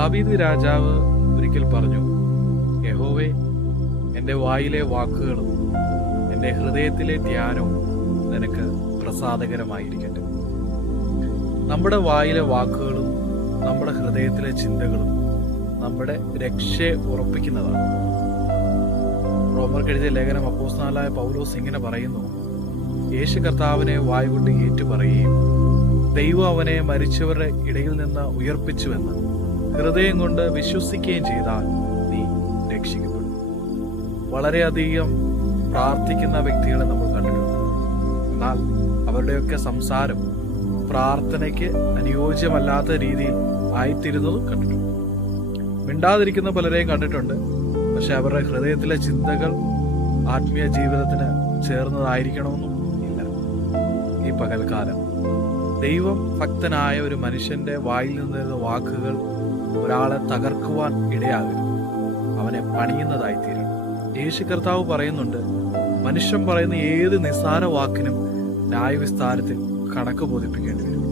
ദാവീദ് രാജാവ് ഒരിക്കൽ പറഞ്ഞു, യഹോവേ, എൻ്റെ വായിലെ വാക്കുകളും എൻ്റെ ഹൃദയത്തിലെ ധ്യാനവും നിനക്ക് പ്രസാദകരമായിരിക്കട്ടെ. നമ്മുടെ വായിലെ വാക്കുകളും നമ്മുടെ ഹൃദയത്തിലെ ചിന്തകളും നമ്മുടെ രക്ഷയെ ഉറപ്പിക്കുന്നതാണ്. റോമർക്കെഴുതിയ ലേഖനം അപ്പോസ്തലനായ പൗലോസ് ഇങ്ങനെ പറയുന്നു: യേശു കർത്താവിനെ വായ്കൊണ്ട് ഏറ്റുപറയുകയും ദൈവം അവനെ മരിച്ചവരുടെ ഇടയിൽ നിന്ന് ഉയർപ്പിച്ചുവെന്ന് ഹൃദയം കൊണ്ട് വിശ്വസിക്കുകയും ചെയ്താൽ നീ രക്ഷിക്കപ്പെടും. വളരെയധികം പ്രാർത്ഥിക്കുന്ന വ്യക്തികളെ നമ്മൾ കണ്ടിട്ടുണ്ട്. എന്നാൽ അവരുടെയൊക്കെ സംസാരം പ്രാർത്ഥനയ്ക്ക് അനുയോജ്യമല്ലാത്ത രീതിയിൽ ആയിത്തീരുന്നതും കണ്ടിട്ടുണ്ട്. മിണ്ടാതിരിക്കുന്ന പലരെയും കണ്ടിട്ടുണ്ട്. പക്ഷെ അവരുടെ ഹൃദയത്തിലെ ചിന്തകൾ ആത്മീയ ജീവിതത്തിന് ചേർന്നതായിരിക്കണമെന്നും ഇല്ല. ഈ പകൽക്കാലം ദൈവം ഭക്തനായ ഒരു മനുഷ്യന്റെ വായിൽ നിന്നിരുന്ന വാക്കുകൾ ഒരാളെ തകർക്കുവാൻ ഇടയാകരുത്, അവനെ പണിയുന്നതായിത്തീരണം. യേശു കർത്താവ് പറയുന്നുണ്ട്, മനുഷ്യൻ പറയുന്ന ഏത് നിസ്സാര വാക്കിനും ന്യായവിസ്താരത്തിൽ കണക്ക് ബോധിപ്പിക്കേണ്ടി വരും.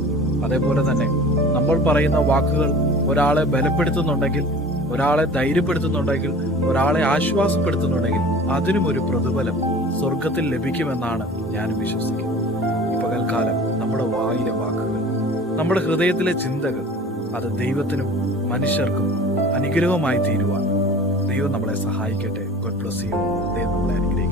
അതേപോലെ തന്നെ നമ്മൾ പറയുന്ന വാക്കുകൾ ഒരാളെ ബലപ്പെടുത്തുന്നുണ്ടെങ്കിൽ, ഒരാളെ ധൈര്യപ്പെടുത്തുന്നുണ്ടെങ്കിൽ, ഒരാളെ ആശ്വാസപ്പെടുത്തുന്നുണ്ടെങ്കിൽ അതിനും ഒരു പ്രതിഫലം സ്വർഗത്തിൽ ലഭിക്കുമെന്നാണ് ഞാൻ വിശ്വസിക്കുന്നത്. ഈ പകൽക്കാലം നമ്മുടെ വായിലെ വാക്കുകൾ, നമ്മുടെ ഹൃദയത്തിലെ ചിന്തകൾ അത് ദൈവത്തിനും മനുഷ്യർക്കും അനുഗ്രഹമായി തീരുവാൻ ദൈവം നമ്മളെ സഹായിക്കട്ടെ. God bless you. ദൈവം നമ്മളെ അനുഗ്രഹിക്കട്ടെ.